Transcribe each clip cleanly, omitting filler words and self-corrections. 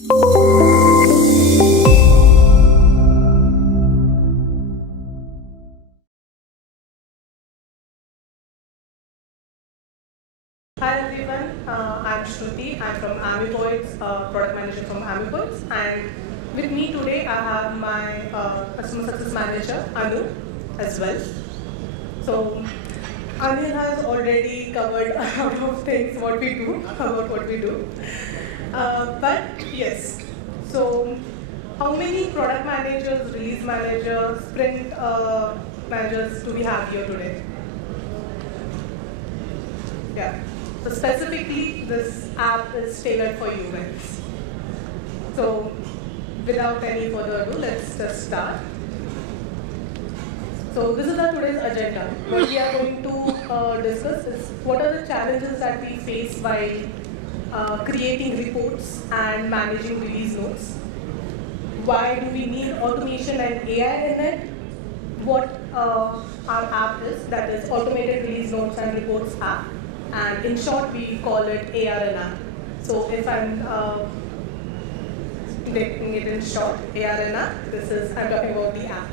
Hi everyone, I'm Shruti. I'm from Amoeboids, product manager from Amoeboids, and with me today I have my customer success manager Annu as well. So Anil has already covered a lot of things about what we do. But yes, so how many product managers, release managers, sprint managers do we have here today? Yeah. So specifically, this app is tailored for humans. So without any further ado, let's just start. So this is our today's agenda. What we are going to discuss is what are the challenges that we face while creating reports and managing release notes. Why do we need automation and AI in it? What our app is, that is Automated Release Notes and Reports app. And in short, we call it ARN app. So if I'm taking it in short, ARN app, I'm talking about the app.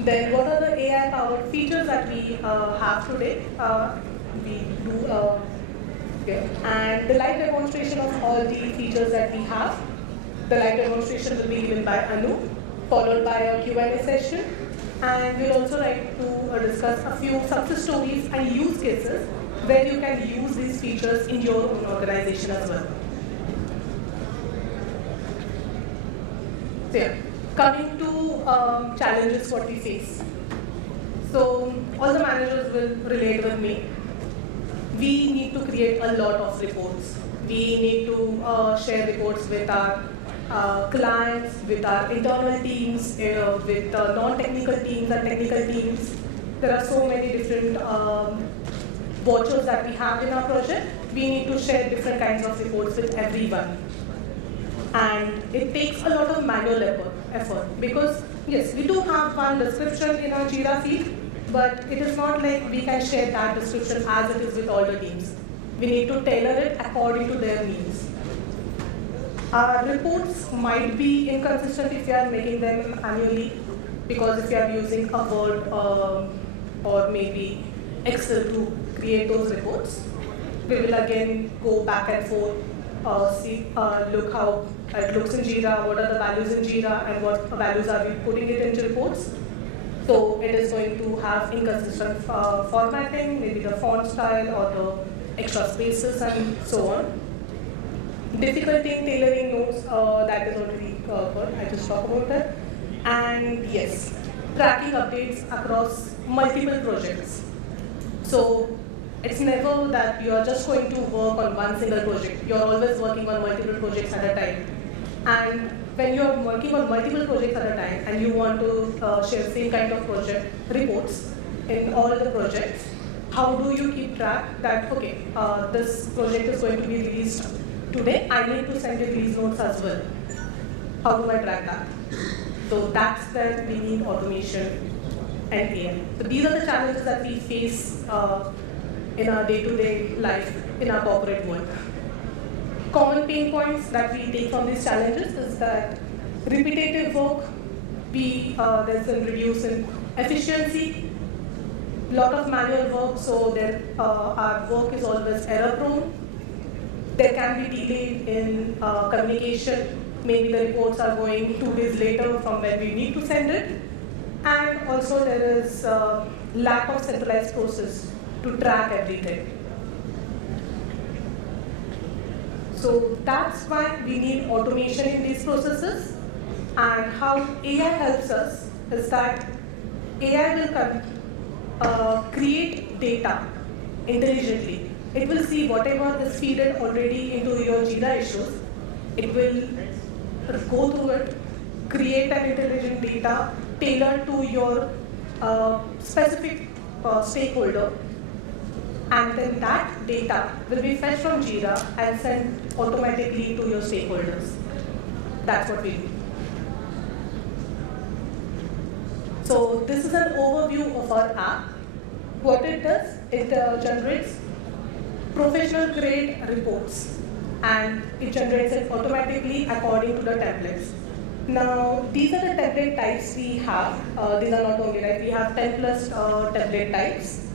Then what are the AI-powered features that we have today? We do, and the live demonstration of all the features that we have. The live demonstration will be given by Annu, followed by a Q&A session. And we'll also like to discuss a few success stories and use cases where you can use these features in your own organization as well. So yeah, coming to challenges what we face. So all the managers will relate with me. We need to create a lot of reports. We need to share reports with our clients, with our internal teams, with non-technical teams and technical teams. There are so many different watchers that we have in our project. We need to share different kinds of reports with everyone. And it takes a lot of manual effort because yes, we do have one description in our Jira feed, but it is not like we can share that description as it is with all the teams. We need to tailor it according to their needs. Our reports might be inconsistent if we are making them annually, because if you are using a Word or maybe Excel to create those reports, we will again go back and forth, look how it looks in Jira, what are the values in Jira, and what values are we putting it into reports. So it is going to have inconsistent formatting, maybe the font style or the extra spaces and so on. Difficulty in tailoring notes, that is already covered, I just talked about that. And yes, tracking updates across multiple projects. So it's never that you are just going to work on one single project. You're always working on multiple projects at a time. And when you're working on multiple projects at a time and you want to share same kind of project reports in all the projects, how do you keep track that, okay, this project is going to be released today, I need to send you these notes as well. How do I track that? So that's where we need automation and AI. So these are the challenges that we face in our day-to-day life in our corporate world. Common pain points that we take from these challenges is that repetitive work, there's a reduce in efficiency, lot of manual work, so our work is always error prone. There can be delay in communication. Maybe the reports are going 2 days later from when we need to send it. And also there is lack of centralized process to track everything. So that's why we need automation in these processes. And how AI helps us is that AI will create data intelligently. It will see whatever is fed already into your Jira issues. It will go through it, create an intelligent data tailored to your specific stakeholder, and then that data will be fetched from Jira and sent automatically to your stakeholders. That's what we do. So this is an overview of our app. What it does, it generates professional grade reports and it generates it automatically according to the templates. Now, these are the template types we have. These are not only, right? We have 10 plus template types.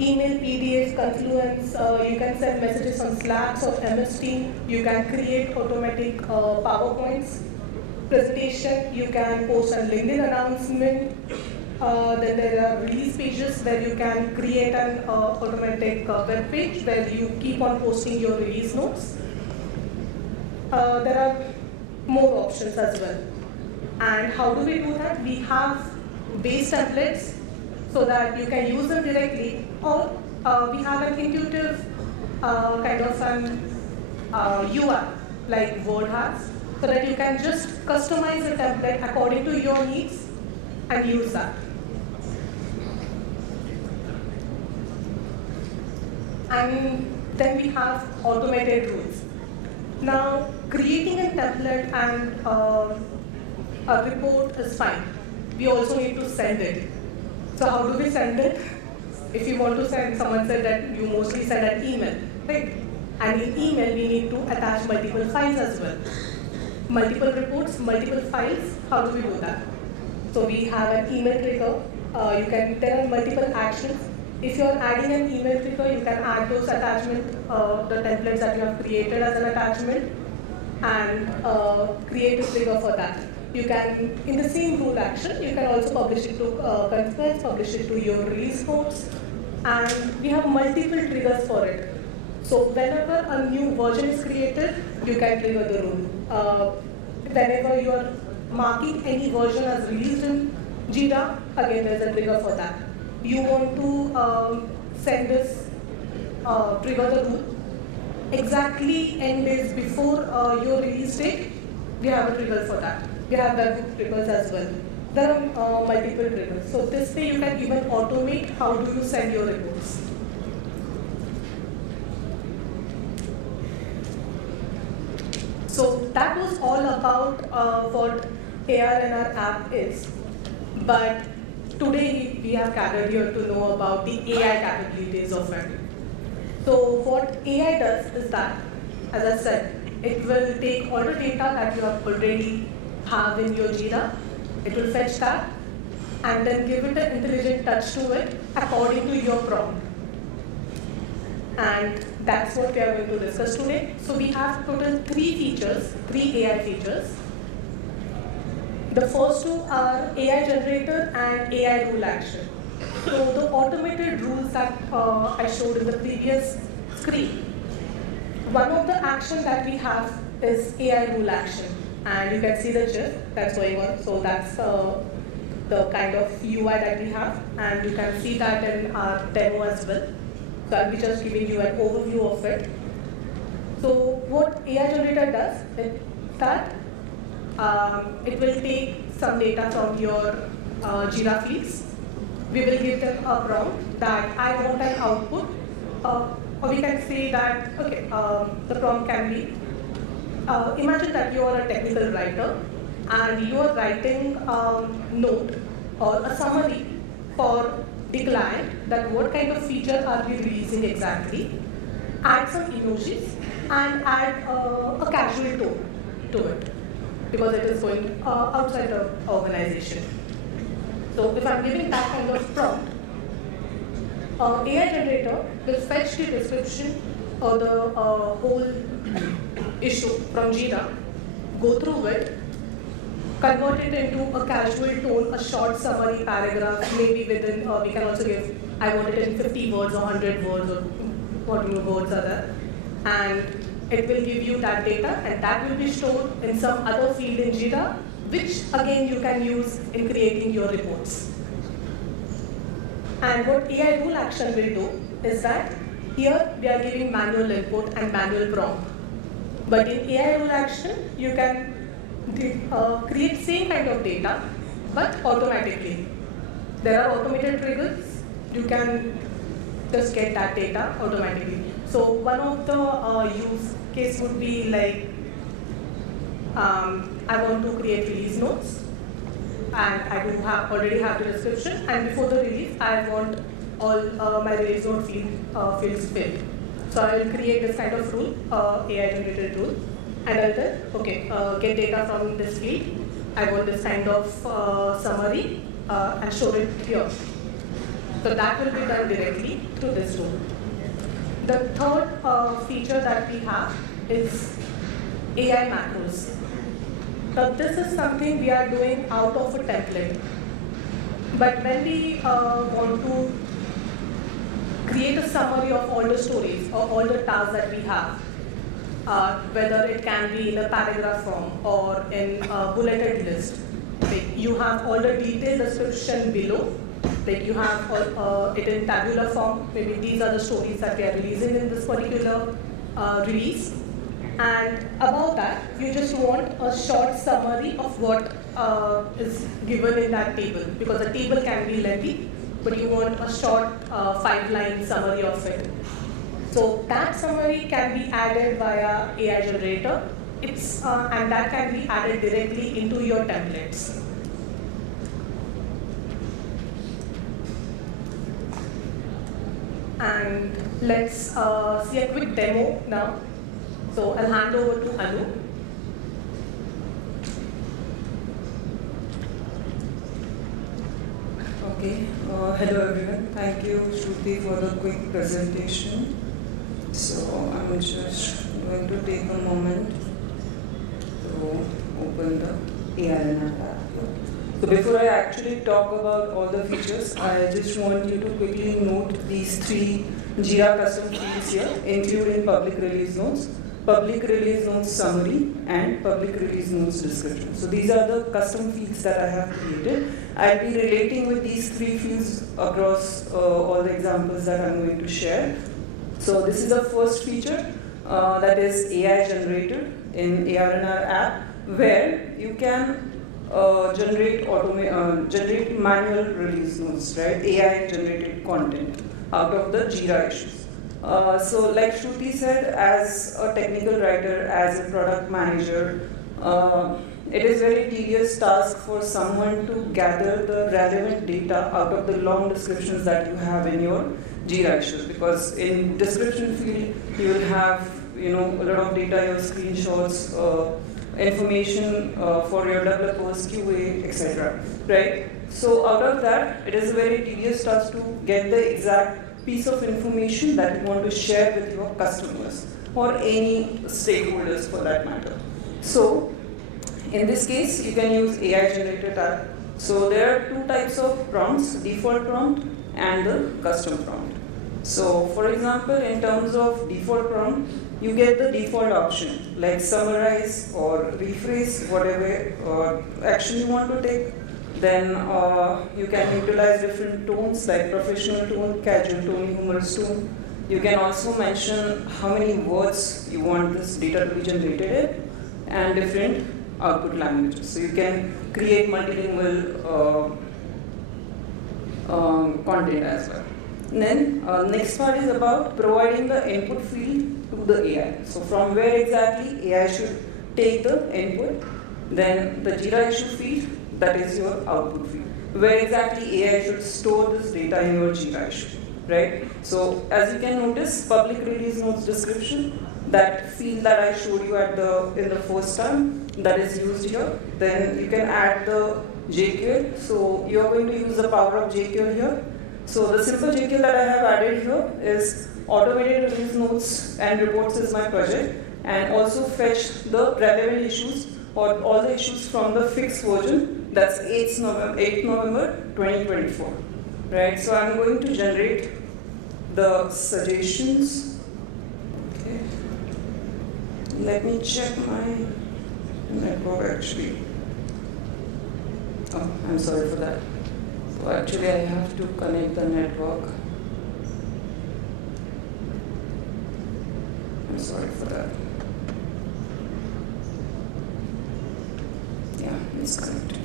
Email, PDF, Confluence, you can send messages on Slack or MS Team. You can create automatic PowerPoints. Presentation, you can post a LinkedIn announcement. Then there are release pages where you can create an automatic web page where you keep on posting your release notes. There are more options as well. And how do we do that? We have base templates so that you can use them directly, or we have an intuitive kind of an UI like Word has, so that you can just customize a template according to your needs and use that. And then we have automated rules. Now, creating a template and a report is fine. We also need to send it. So how do we send it? If you want to send, someone said that you mostly send an email, right? And in email, we need to attach multiple files as well. Multiple reports, multiple files, how do we do that? So we have an email trigger. There are multiple actions. If you're adding an email trigger, you can add those attachments, the templates that you have created as an attachment, and create a trigger for that. You can, in the same rule action, you can also publish it to Confluence, publish it to your release notes, and we have multiple triggers for it. So whenever a new version is created, you can trigger the rule. Whenever you are marking any version as released in Jira, again there's a trigger for that. You want to send this, trigger the rule exactly n days before your release date, we have a trigger for that. We have webhook triggers as well. There are multiple triggers. So this way you can even automate how do you send your reports. So that was all about what AI in our app is. But today we have gathered here to know about the AI capabilities of it. So what AI does is that, as I said, it will take all the data that you have already have in your Jira, it will fetch that, and then give it an intelligent touch to it according to your prompt. And that's what we are going to discuss today. So we have total three AI features. The first two are AI generator and AI rule action. So the automated rules that I showed in the previous screen, one of the actions that we have is AI rule action. And you can see the GIF that's going on. So that's the kind of UI that we have. And you can see that in our demo as well. So I'll be just giving you an overview of it. So what AI generator does is that it will take some data from your Jira fields. We will give them a prompt that I want an output. Or we can say that, okay, the prompt can be, imagine that you are a technical writer and you are writing a note or a summary for the client that what kind of feature are we releasing exactly, add some emojis and add a casual tone to it because it is going outside the organization. So if I'm giving that kind of prompt, AI generator will fetch the description or the whole issue from Jira, go through it, convert it into a casual tone, a short summary paragraph, maybe within, we can also give, I want it in 50 words or 100 words or what new words are there. And it will give you that data and that will be stored in some other field in Jira, which again you can use in creating your reports. And what AI rule action will do is that here we are giving manual input and manual prompt. But in AI rule action, you can create same kind of data, but automatically. There are automated triggers. You can just get that data automatically. So one of the use case would be like, I want to create release notes, and I do already have the description, and before the release, I want all my release note fields filled. So I will create this kind of rule, AI generated rule, and I'll tell, okay, get data from this field. I want this kind of summary and show it here. So that will be done directly through this rule. The third feature that we have is AI macros. Now this is something we are doing out of a template. But when we want to create a summary of all the stories or all the tasks that we have, whether it can be in a paragraph form or in a bulleted list, like you have all the detailed description below, like you have it in tabular form, maybe these are the stories that we are releasing in this particular release. And above that, you just want a short summary of what is given in that table, because the table can be lengthy, but you want a short 5-line summary of it. So that summary can be added via AI generator, and that can be added directly into your templates. And let's see a quick demo now. So I'll hand over to Annu. Okay, hello everyone. Thank you, Shruti, for the quick presentation. So I'm just going to take a moment to open the AI app. So before I actually talk about all the features, I just want you to quickly note these 3 Jira custom fields here, including public release notes, public release notes summary, and public release notes description. So these are the custom fields that I have created. I'll be relating with these 3 fields across all the examples that I'm going to share. So this is the first feature that is AI generated in ARNR app, where you can generate manual release notes, right? AI generated content out of the Jira issues. So like Shruti said, as a technical writer, as a product manager, it is very tedious task for someone to gather the relevant data out of the long descriptions that you have in your Jira issues, because in description field you will have a lot of data, your screenshots, information for your developers, QA, etc. Right? So out of that, it is a very tedious task to get the exact piece of information that you want to share with your customers or any stakeholders for that matter. So in this case, you can use AI generated tag. So there are 2 types of prompts, default prompt and the custom prompt. So for example, in terms of default prompt, you get the default option like summarize or rephrase, whatever action you want to take. Then you can utilize different tones like professional tone, casual tone, humorous tone. You can also mention how many words you want this data to be generated in and different output languages. So you can create multilingual content as well. And then next part is about providing the input field to the AI. So from where exactly AI should take the input, then the Jira issue field, that is your output field. Where exactly AI should store this data in your Jira issue, right? So as you can notice, public release notes description, that field that I showed you in the first time, that is used here. Then you can add the JQL. So you are going to use the power of JQL here. So the simple JQL that I have added here is automated release notes and reports is my project, and also fetch the relevant issues or all the issues from the fixed version, that's 8th November 2024. Right? So I'm going to generate the suggestions. Okay. Let me check my network actually. Oh, I'm sorry for that. So actually I have to connect the network. I'm sorry for that. Yeah, it's connected.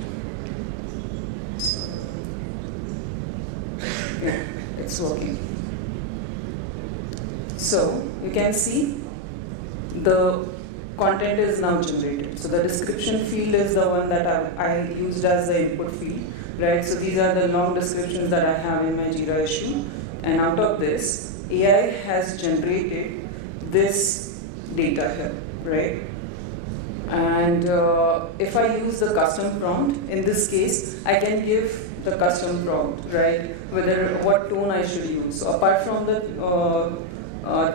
Yeah, it's working. So you can see the content is now generated. So the description field is the one that I used as the input field, right? So these are the long descriptions that I have in my Jira issue. And out of this, AI has generated this data here, right? And if I use the custom prompt, in this case, I can give the custom prompt, right? Whether what tone I should use. So apart from the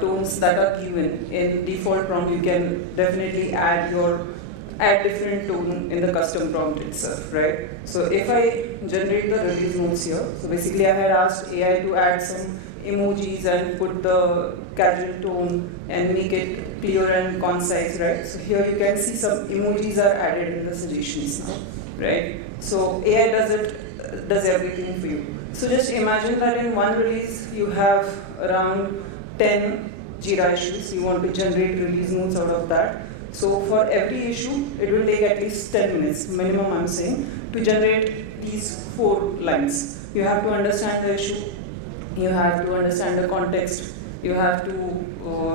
tones that are given in default prompt, you can definitely add different tone in the custom prompt itself, right? So if I generate the release notes here, so basically I had asked AI to add some emojis and put the casual tone and make it clear and concise, right? So here you can see some emojis are added in the suggestions now, right? So AI does everything for you. So just imagine that in one release you have around 10 Jira issues. You want to generate release notes out of that. So for every issue, it will take at least 10 minutes, minimum I'm saying, to generate these 4 lines. You have to understand the issue, you have to understand the context, you have to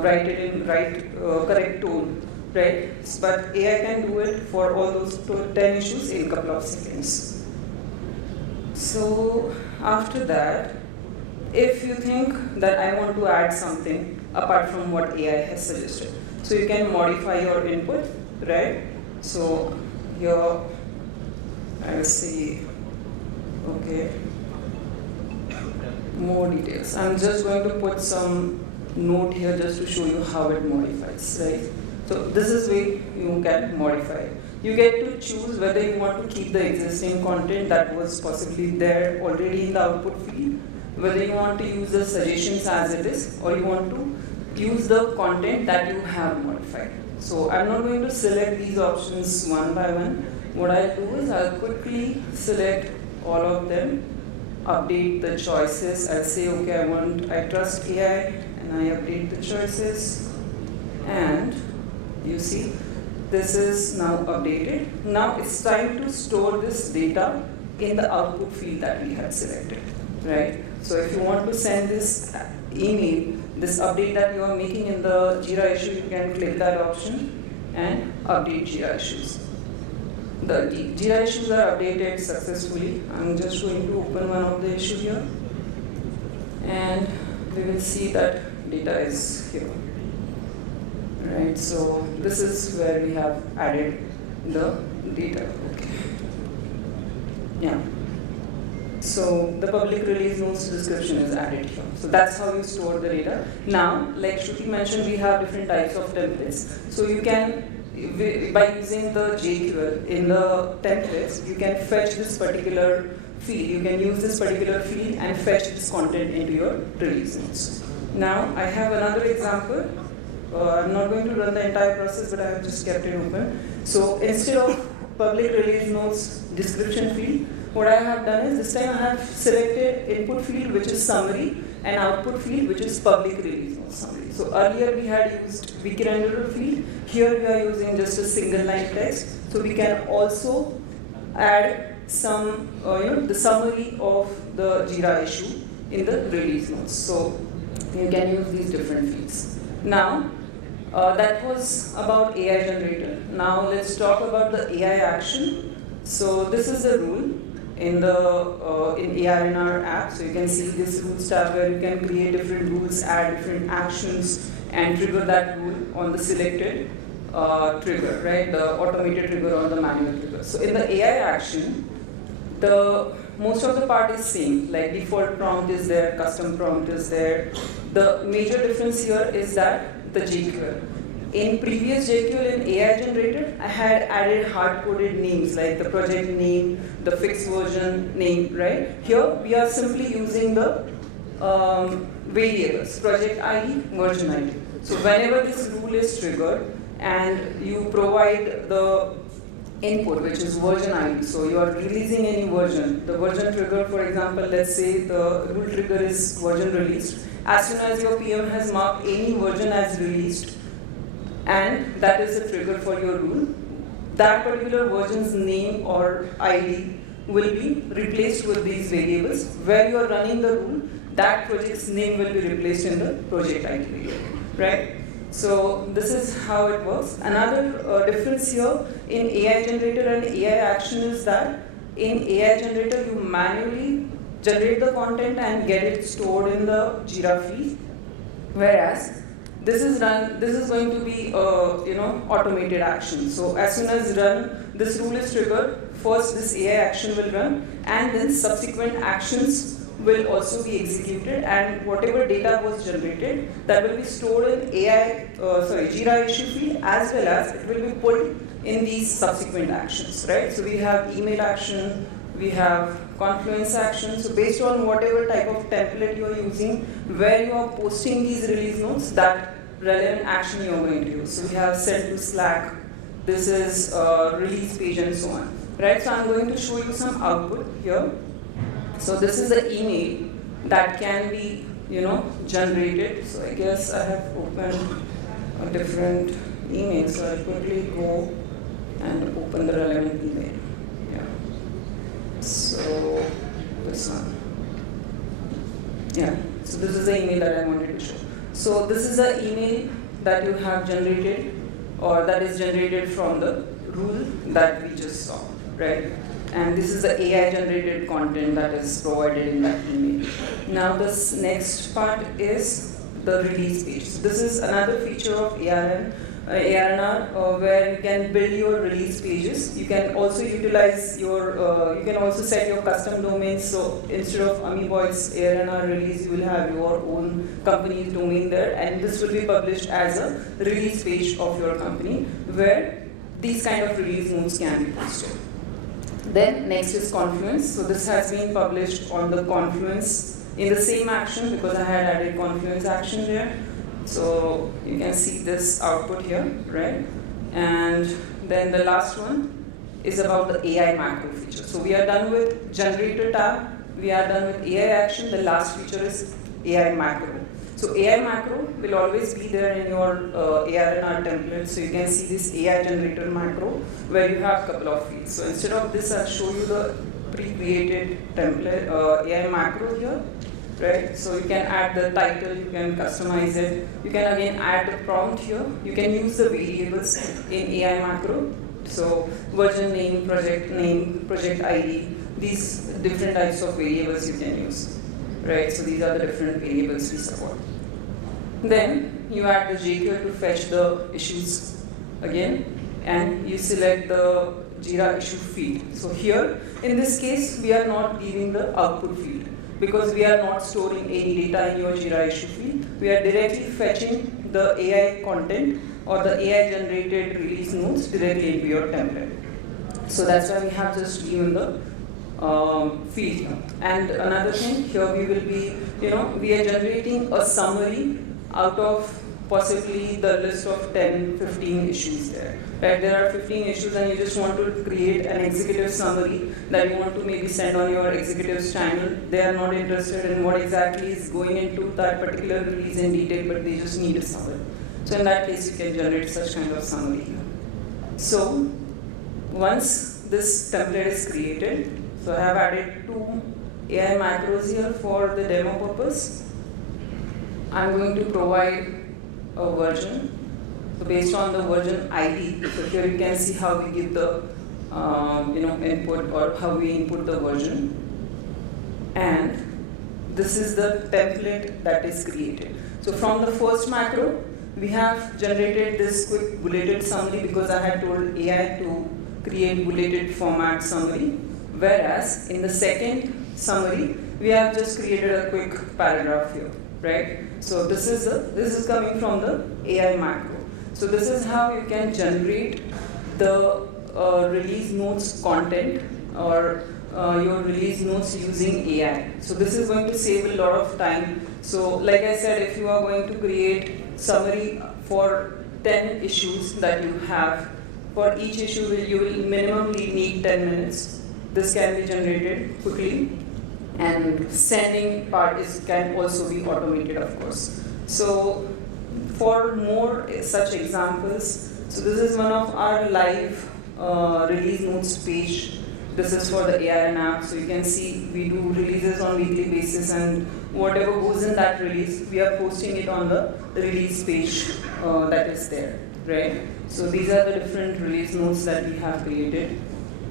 write it in correct tone, right? But AI can do it for all those 10 issues in a couple of seconds. So after that, if you think that I want to add something apart from what AI has suggested, so you can modify your input, right? So here I will see, okay, more details. I'm just going to put some note here just to show you how it modifies, right? So this is way you can modify. You get to choose whether you want to keep the existing content that was possibly there already in the output field, whether you want to use the suggestions as it is, or you want to use the content that you have modified. So I'm not going to select these options one by one. What I'll do is I'll quickly select all of them, update the choices. I'll say, okay, I trust AI, and I update the choices. And you see, this is now updated. Now it's time to store this data in the output field that we had selected, right? So if you want to send this email, this update that you are making in the Jira issue, you can click that option and update Jira issues. The Jira issues are updated successfully. I'm just going to open one of the issues here, and we will see that data is here. Right, so this is where we have added the data. Okay. Yeah. So the public release notes description is added here. So that's how you store the data. Now, like Shruti mentioned, we have different types of templates. So you can, by using the JQL in the templates, you can fetch this particular field. You can use this particular field and fetch this content into your release notes. Now, I have another example. I'm not going to run the entire process, but I have just kept it open. So instead of public release notes description field, what I have done is this time I have selected input field, which is summary, and output field, which is public release notes summary. So earlier we had used wiki renderer field. Here we are using just a single line text. So we can also add some, the summary of the Jira issue in the release notes. So you can use these different fields. Now, that was about AI generator. Now let's talk about the AI action. So this is the rule in the in AI in our app. So you can see this rules tab where you can create different rules, add different actions, and trigger that rule on the selected trigger, right? The automated trigger or the manual trigger. So in the AI action, most of the part is same, like default prompt is there, custom prompt is there. The major difference here is that the JQL. In previous JQL in AI generated, I had added hard-coded names like the project name, the fixed version name, right? Here we are simply using the variables, project ID, version ID. So whenever this rule is triggered and you provide the input, which is version ID. So you are releasing any version. The version trigger, for example, let's say the rule trigger is version released. As soon as your PM has marked any version as released, and that is the trigger for your rule, that particular version's name or ID will be replaced with these variables. Where you are running the rule, that project's name will be replaced in the project ID variable, right? So this is how it works. Another difference here in AI generator and AI action is that in AI generator you manually generate the content and get it stored in the Jira field. Whereas this is going to be automated action. So as soon as this rule is triggered, first this AI action will run, and then subsequent actions will also be executed, and whatever data was generated, that will be stored in Jira issue field, as well as it will be put in these subsequent actions, right? So we have email action, we have Confluence action. So based on whatever type of template you are using, where you are posting these release notes, that relevant action you are going to use. So we have send to Slack, this is release page, and so on, right? So I'm going to show you some output here. So this is the email that can be, generated. So I guess I have opened a different email. So I'll quickly go and open the relevant email. Yeah. So this one. Yeah. So this is the email that I wanted to show. So this is the email that you have generated, or that is generated from the rule that we just saw, right? And this is the AI generated content that is provided in that email. Now this next part is the release page. So this is another feature of ARR, where you can build your release pages. You can also utilize you can also set your custom domains. So instead of Amoeboids ARR release, you will have your own company's domain there, and this will be published as a release page of your company, where these kind of release notes can be posted. Then next is Confluence. So this has been published on the Confluence in the same action, because I had added Confluence action there. So you can see this output here, right? And then the last one is about the AI macro feature. So we are done with generator tab, we are done with AI action. The last feature is AI macro. So AI macro will always be there in your ARR template. So you can see this AI generator macro, where you have a couple of fields. So instead of this, I'll show you the pre-created template AI macro here, right? So you can add the title, you can customize it. You can again add the prompt here. You can use the variables in AI macro. So version name, project ID, these different types of variables you can use, right? So these are the different variables we support. Then you add the JQL to fetch the issues again, and you select the Jira issue field. So here, in this case, we are not giving the output field, because we are not storing any data in your Jira issue field. We are directly fetching the AI content or the AI generated release notes directly into your template. So that's why we have just given the field here. And another thing, here we will be, we are generating a summary out of possibly the list of 10, 15 issues there. Right? There are 15 issues, and you just want to create an executive summary that you want to maybe send on your executives channel. They are not interested in what exactly is going into that particular release in detail, but they just need a summary. So in that case, you can generate such kind of summary. So once this template is created, so I have added 2 AI macros here for the demo purpose. I'm going to provide a version. So based on the version ID, so here you can see how we give the input, or how we input the version. And this is the template that is created. So from the first macro, we have generated this quick bulleted summary, because I had told AI to create bulleted format summary. Whereas in the second summary, we have just created a quick paragraph here, right? So this is coming from the AI macro. So this is how you can generate the release notes content, or your release notes using AI. So this is going to save a lot of time. So like I said, if you are going to create summary for 10 issues that you have, for each issue you will minimally need 10 minutes. This can be generated quickly, and sending part can also be automated, of course. So for more such examples, so this is one of our live release notes page. This is for the ARN app, so you can see we do releases on weekly basis, and whatever goes in that release, we are posting it on the release page that is there, right? So these are the different release notes that we have created.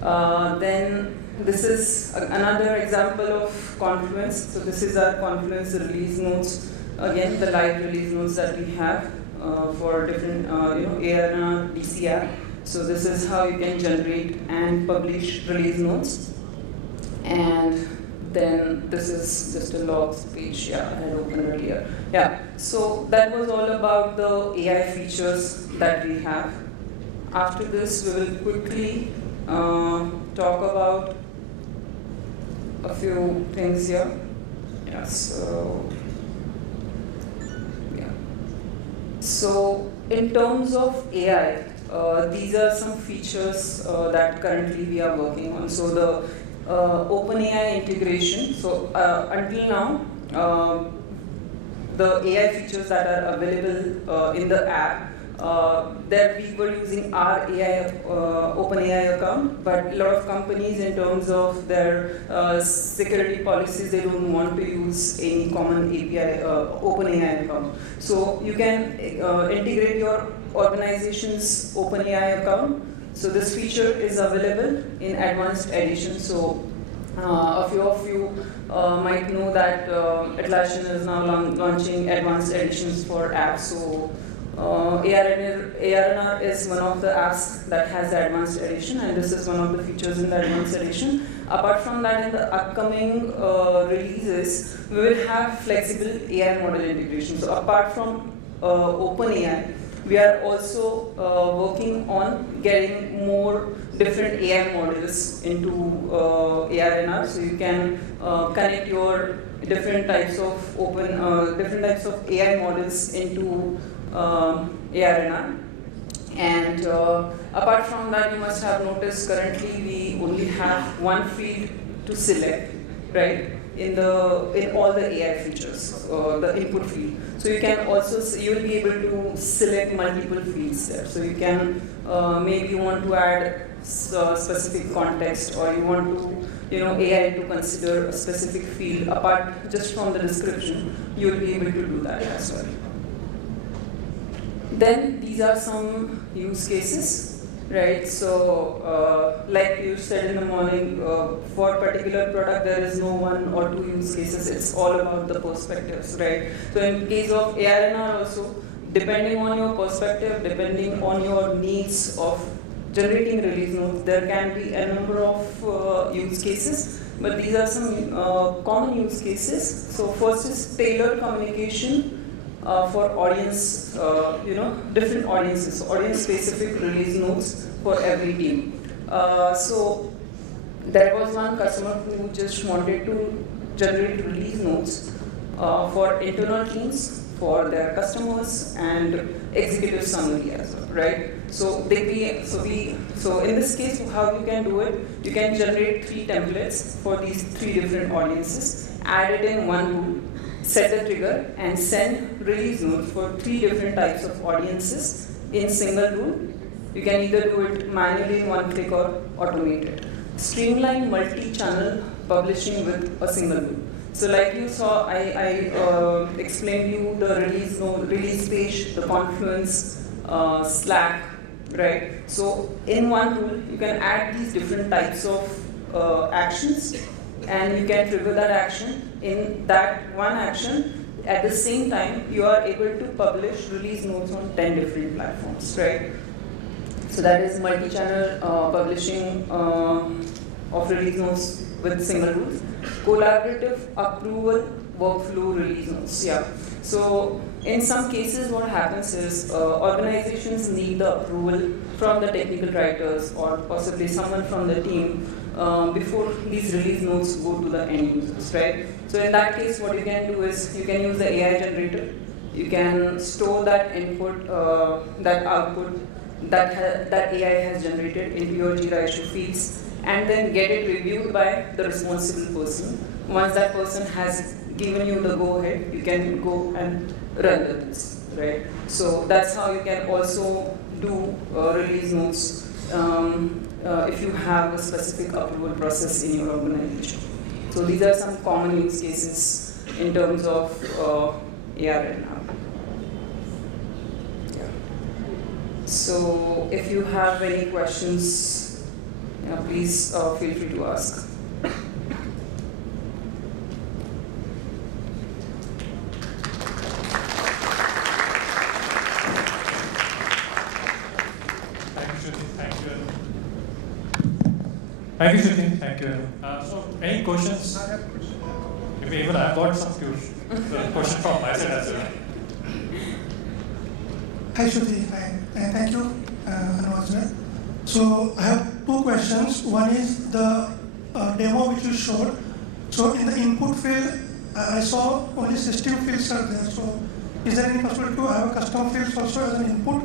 Then this is another example of Confluence. So this is our Confluence release notes again, the live release notes that we have for different, AR, DCR. So this is how you can generate and publish release notes. And then this is just a logs page, I had opened earlier. So that was all about the AI features that we have. After this, we will quickly talk about a few things here. So in terms of AI, these are some features that currently we are working on. So the OpenAI integration. So until now, the AI features that are available in the app, there we were using our OpenAI account, but a lot of companies, in terms of their security policies, they don't want to use any common API OpenAI account. So you can integrate your organization's OpenAI account. So this feature is available in advanced edition. So a few of you might know that Atlassian is now launching advanced editions for apps. So ARNR is one of the apps that has the advanced edition, and this is one of the features in the advanced edition. Apart from that, in the upcoming releases, we will have flexible AI model integration. So apart from OpenAI, we are also working on getting more different AI models into ARNR. So you can connect your different types of AI models into ARNR. And apart from that, you must have noticed currently we only have one field to select, right? In all the AI features, the input field. So you can also, you will be able to select multiple fields there. So you can, maybe you want to add specific context, or you want to, AI to consider a specific field apart just from the description. You will be able to do that as well. Then these are some use cases, right? So like you said in the morning, for a particular product, there is no one or two use cases. It's all about the perspectives, right? So in case of ARNR also, depending on your perspective, depending on your needs of generating release notes, there can be a number of use cases, but these are some common use cases. So first is tailored communication for audience, different audiences, audience-specific release notes for every team. So there was one customer who just wanted to generate release notes for internal teams, for their customers, and executive summary as well, right? So in this case, how you can do it, you can generate 3 templates for these 3 different audiences, add it in one rule, set the trigger, and send release notes for 3 different types of audiences in single rule. You can either do it manually in one click or automate it. Streamline multi-channel publishing with a single rule. So like you saw, I explained you the release page, the Confluence, Slack, right? So in one rule, you can add these different types of actions, and you can trigger that action. In that one action, at the same time, you are able to publish release notes on 10 different platforms, right? So that is multi-channel publishing of release notes with single rules. Collaborative approval workflow release notes, So in some cases, what happens is organizations need the approval from the technical writers or possibly someone from the team before these release notes go to the end users, right? So in that case, what you can do is you can use the AI generator. You can store that input, that output that AI has generated into your Jira issue fields, and then get it reviewed by the responsible person. Once that person has given you the go-ahead, you can go and run the test, right? So that's how you can also do release notes if you have a specific approval process in your organization. So these are some common use cases in terms of ARNR. So if you have any questions, please feel free to ask. Can Thank you, Shruti. Thank you. So, any questions? I have a question. Even I've got some questions from my side as well. Hi, Shruti. Hi. And thank you, Annu as well. So I have two questions. One is the demo which you showed. So in the input field, I saw only system fields are there. So is there any possibility to have a custom fields also as an input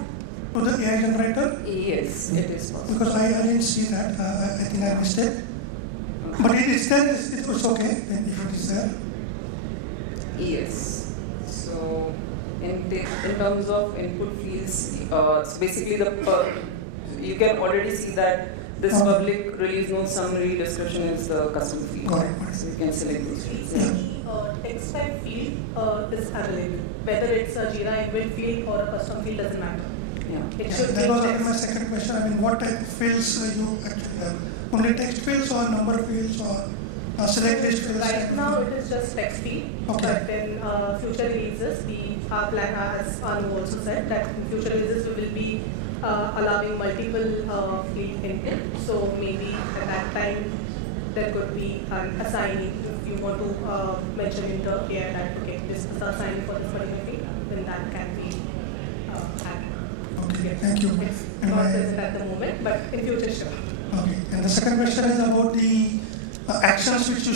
to the AI generator? Yes, it is possible. Because I didn't see that. I think I missed it. But it is there. It's okay then if it is there. Yes. So in terms of input fields, so basically you can already see that this public release note summary description is the custom field. Got it. So you can select those fields. Text type field is available. Whether it's a Jira inbuilt field or a custom field doesn't matter. Yeah. It should That be was text. my second question. I mean, what type of fields you actually have? Only text fields or number fields or select list fields? Right now it is just text field, Okay. but in future releases, our plan, as Annu also said, that in future releases we will be allowing multiple field input. So maybe at that time there could be an assigning. If you want to mention in the AI that okay, this is the assigning for this particular field, then that can be added. Okay, thank you. It's And not my- present at the moment, but in future, sure. Okay, and the second question is about the actions which you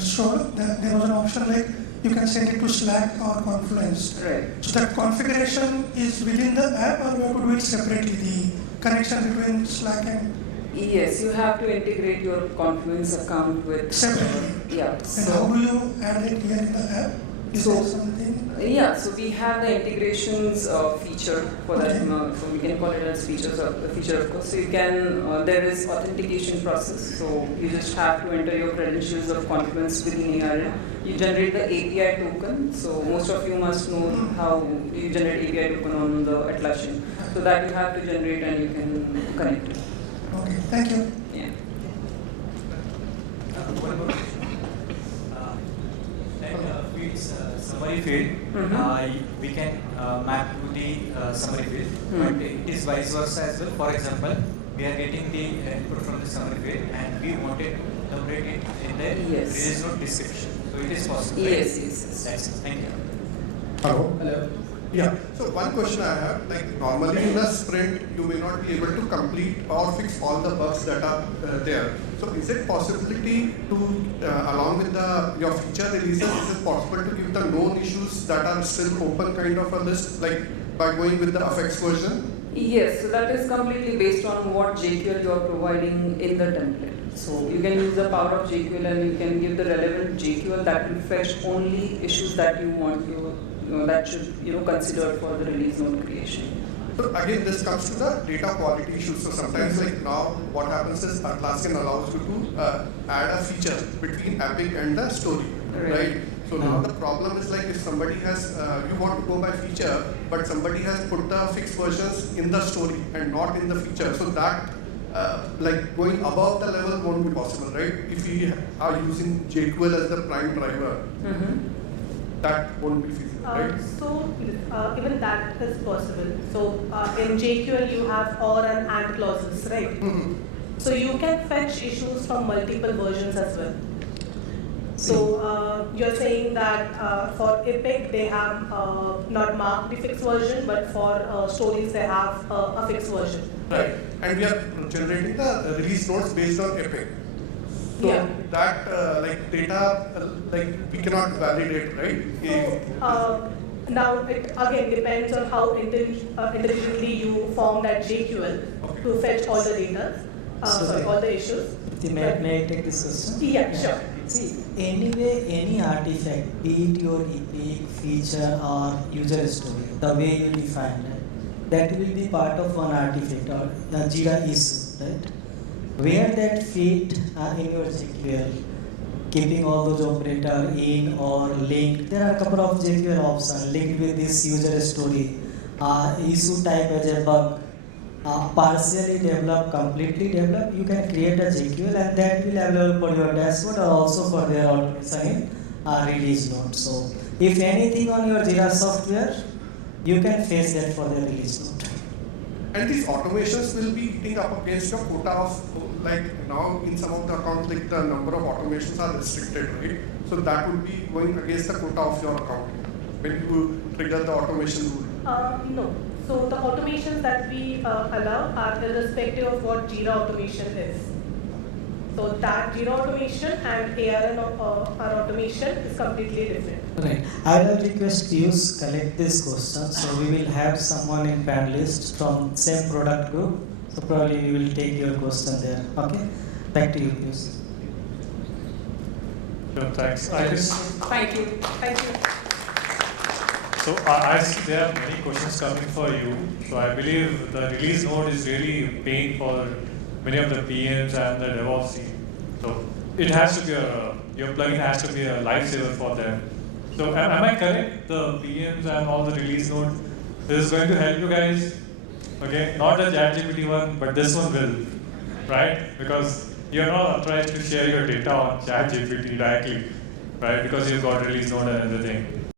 showed. There was an option like you can send it to Slack or Confluence. Right. So that configuration is within the app or we have to do it separately, the connection between Slack and Yes, you have to integrate your Confluence account with. separately. Yeah. And So. how do you add it here in the app? Is So- there something? Yeah, so we have the integrations feature for that, Okay. so we can call it as feature of course. So you can, there is authentication process, so you just have to enter your credentials of Confluence within ARN. You generate the API token, so most of you must know how you generate API token on the Atlassian. So that you have to generate and you can connect it. Okay, thank you. Yeah. What about summary field? We can map to the summary field, but it is vice versa as well. For example, we are getting the input from the summary field and we wanted to elaborate it in the Yes. release note description. So it is possible. Yes, right? yes. That's it. Thank you. Hello. Hello. Yeah. So one question I have, like normally in a sprint, you may not be able to complete or fix all the bugs that are there. So is it possibility to, along with your feature releases, is it possible to give the known issues that are still open kind of a list, like by going with the affects version? Yes, so that is completely based on what JQL you are providing in the template. So you can use the power of JQL and you can give the relevant JQL that will fetch only issues that you want that should consider for the release note creation. So again, this comes to the data quality issues. So sometimes like now what happens is Atlassian allows you to add a feature between Epic and the story, right? So now the problem is like if somebody has, you want to go by feature, but somebody has put the fixed versions in the story and not in the feature. So that like going above the level won't be possible, right? If we are using JQL as the prime driver, that won't be feasible, right? So even that is possible. So in JQL you have or and clauses, right? So you can fetch issues from multiple versions as well. So you're saying that for Epic they have not marked the fixed version, but for stories they have a fixed version. Right. And we are generating the release notes based on Epic. So that like data, like we cannot validate, right? So now it again depends on how intelligently you form that JQL to fetch all the data, all the issues. May I take this question? Yeah, sure. See, anyway, any artifact, be it your epic, feature or user story, the way you define it, that will be part of one artifact or Jira issue, right? Where that fit in your JQL, keeping all those operators in or linked, there are a couple of JQL options linked with this user story, issue type as a bug, partially developed, completely developed, you can create a JQL and that will available for your dashboard or also for their automation in release note. So if anything on your Jira software, you can face that for the release note. And these automations will be eating up against your quota of, like now in some of the accounts, like the number of automations are restricted, right? So that would be going against the quota of your account when you trigger the automation rule. No. So the automations that we allow are irrespective of what Jira automation is. So that Jira automation and ARN automation is completely different. Right. I will request Pius collect this question. So we will have someone in panelist from same product group. So probably we will take your question there. Okay. Back to you, Pius. Sure, thanks. Thank you. Thank you. So I see there are many questions coming for you. So I believe the release node is really a pain for many of the PMs and the DevOps team. So it has to be your plugin has to be a lifesaver for them. So am I correct? The PMs and all the release nodes, this is going to help you guys. Okay, not the ChatGPT one, but this one will, right? Because you're not authorized to share your data on ChatGPT directly, right? Because you've got release node and everything.